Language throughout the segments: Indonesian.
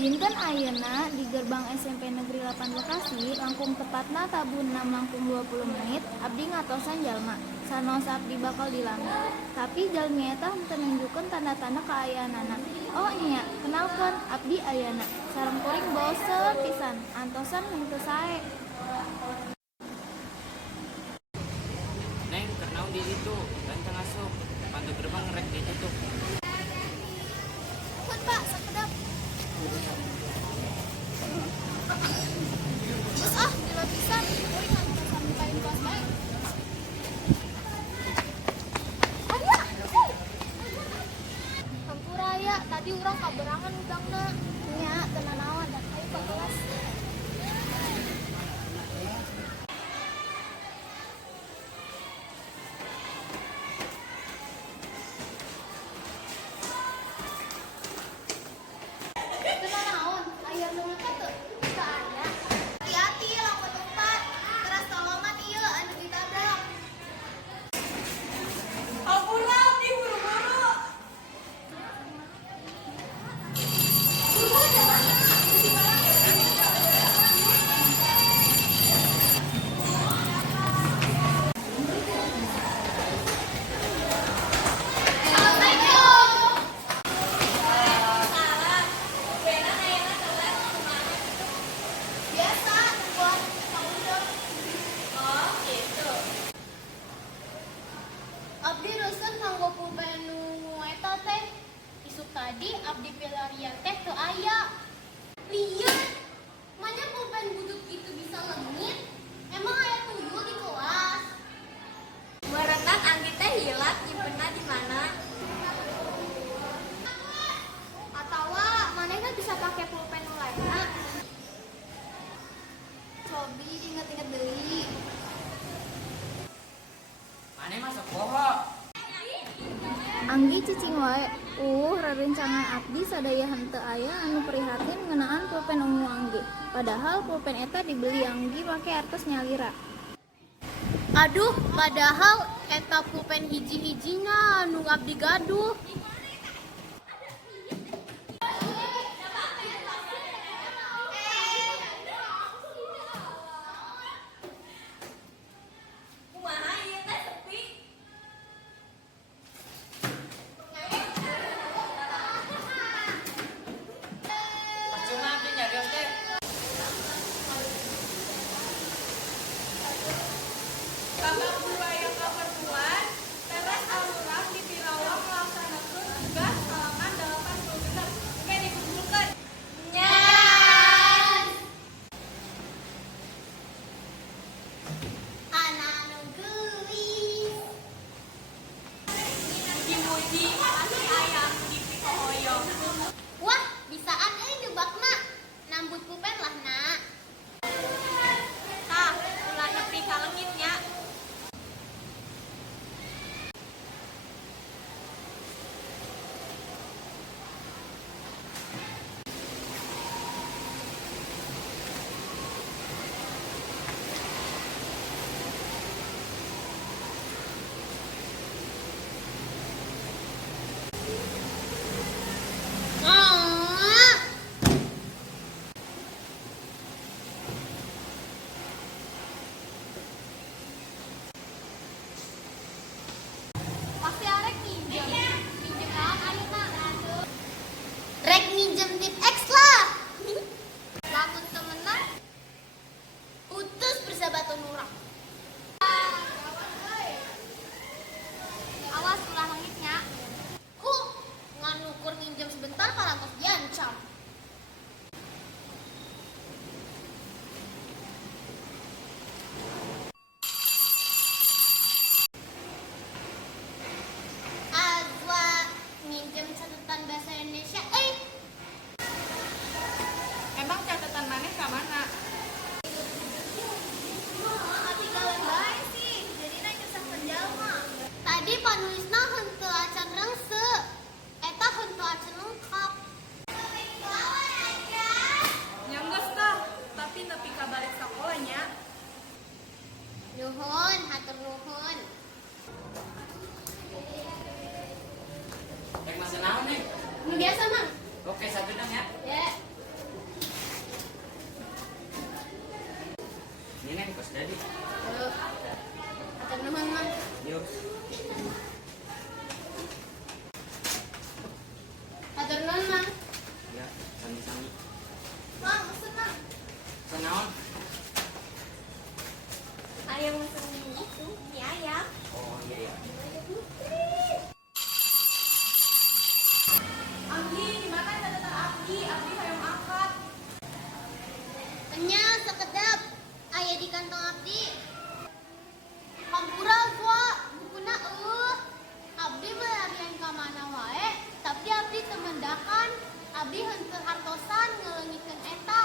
Dinten ayeuna di gerbang SMP Negeri 8 Bekasi, langkung tepatna tabun 6 langkung 20 menit, abdi ngatosan jalma. Sanos abdi bakal dilamar. Tapi jalmi eta henteu nunjukkeun tanda-tanda kaayaanana. Oh nya, kenalkeun abdi ayeuna. Sareng kuring bosen pisan, antosan henteu sae. Neng, kernaun di situ, gancang asup. Pantu gerbang rek ditutup. Pun pak, sakedap. Terus gila pisan, kuring antosan bukain kelas bae. Aya, Hampuraya, tadi urang kaberangan udangna. Nya, tenan naon, dan ayo ke kelas. Tenan naon, aya nu ngangkat teu? Teu aya. Hati-hati lamun umpat, teras tolongan ieu anu ditabrak. Pulang di buru-buru. Assalamualaikum. Biasa, buat kaudang. Oh, gitu. Abdi reuseun nganggo pulpen nu eta teh. Isuk tadi abdi pilarian teh teu aya. Lieur, manya pulpen budut gitu bisa leungit? Emang aya tuyul di kelas? Barengan Anggi teh hilat nyimpenna di mana? Atawa manehna bisa pake pulpen nu lainna? Cobi inget-inget deui. Mane masuk poho. Anggi cicing wae. Rerencangan abdi sadaya henteu aya anu prihatin ngeunaan pulpen ungu Anggi. Padahal pulpen eta dibeli Anggi make artos nyalira. Aduh, padahal eta pulpen hiji-hijina anu abdi gaduh. Kumaha ieu teh sepi? Percuma abdi nyarios teh. Babak budaya kaperluan, teras alurang di Pirawa melaksanakan tugas halaman 80 bener. Oke, dikumpulkan. Anak anu geulis. Muji-muji masih ayam di Pikohoyong. Wah, bisaan euy jebakna. Nambut pulpen lah, Nak. Tah, ulah nepi ka leungitnya. Pasti arek minjem. Minjem naon ayeuna? Rek minjem tip X lah. Lamun temenan utus persahabatan urang. Awas ulah leungitnya. Ngan ukur minjem sebentar parantos diancam. Azwa minjem catatan bahasa Indonesia. Emang catatan maneh ka mana? Tinggalan bae sih. Jadina nyusah penjalma. Tadi panulisna henteu acan rengseu. Eta henteu acan lengkap. Jadi, Yuk. Atur nuhun, Mang. yuk. Atur nuhun, Mang. Ya, sami-sami. Mang, senang. Kenaon? Ayam seni itu, mie ayam. Oh iya ya. Abdi, di mana catatan Abdi? Abdi hayang angkat. Enya sekedap aya di kantong abdi. Hampura gua bukuna abdi berlarian ka mana wae, tapi abdi teu mendakan. Abdi henteu hartosan ngeleungikeun eta.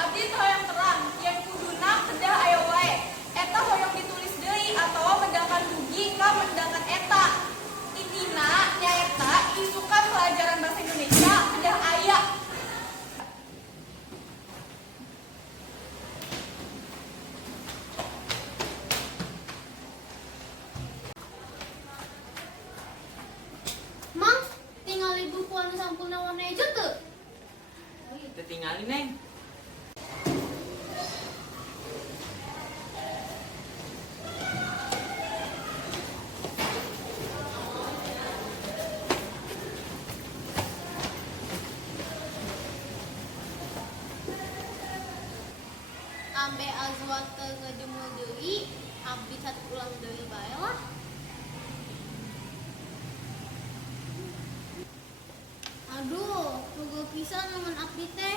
Abdi teu hoyong terang, yen kuduna kedah aya wae. Eta hoyong ditulis deui atawa mendakan dugi ka mendakan eta. Intina nyaeta isukan pelajaran bahasa Indonesia kedah aya. Mang, tinggal buku anu sampulna warna hijau teu? Kita tinggalin, Neng. Ambe azwat teu ngejemul deui, abdi satu ulang deui bae lah. Aduh, tunggu pisan lamun abdi teh.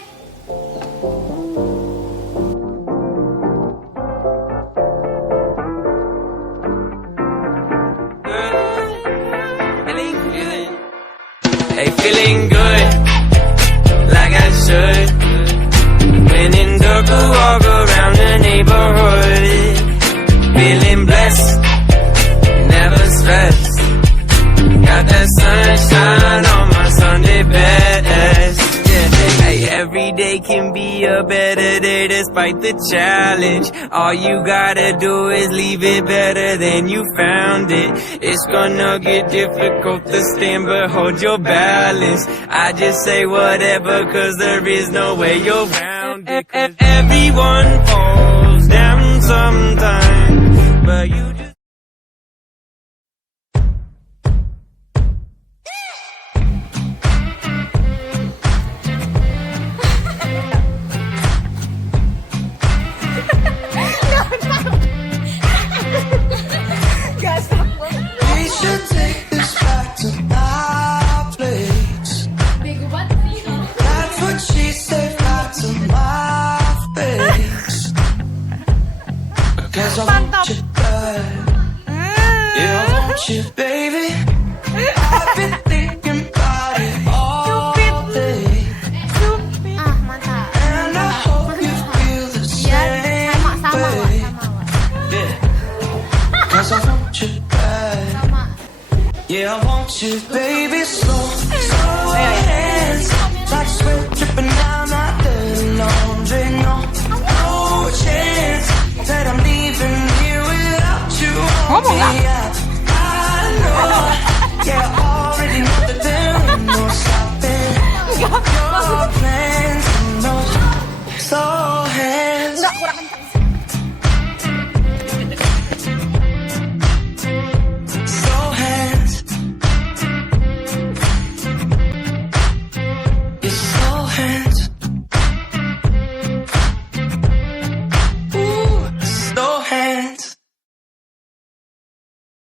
Hey, feeling good, like I should. When in dark, I walk around the neighborhood. Feeling blessed, never stressed. Got that sunshine on my Sunday best. Yeah, hey, every day can be a better day despite the challenge. All you gotta do is leave it better than you found it. It's gonna get difficult to stand, but hold your balance. I just say whatever, cause there is no way you're around it. 'Cause everyone falls down sometimes, but you just We should take this back to my place. Bego banget sih. That's what she said back to my face. Cause I want you back. Yeah, I want you, baby. I've been thinking about it all day. Ah, mantap. And I hope you feel the same way. Yeah. Cause I want you back. Sama. Yeah, I want you, baby, slow your hands. Like sweat dripping down my dirty laundry. No, no chance that I'm leaving here without you on me. I know, yeah, I already know that there ain't no stopping your plan.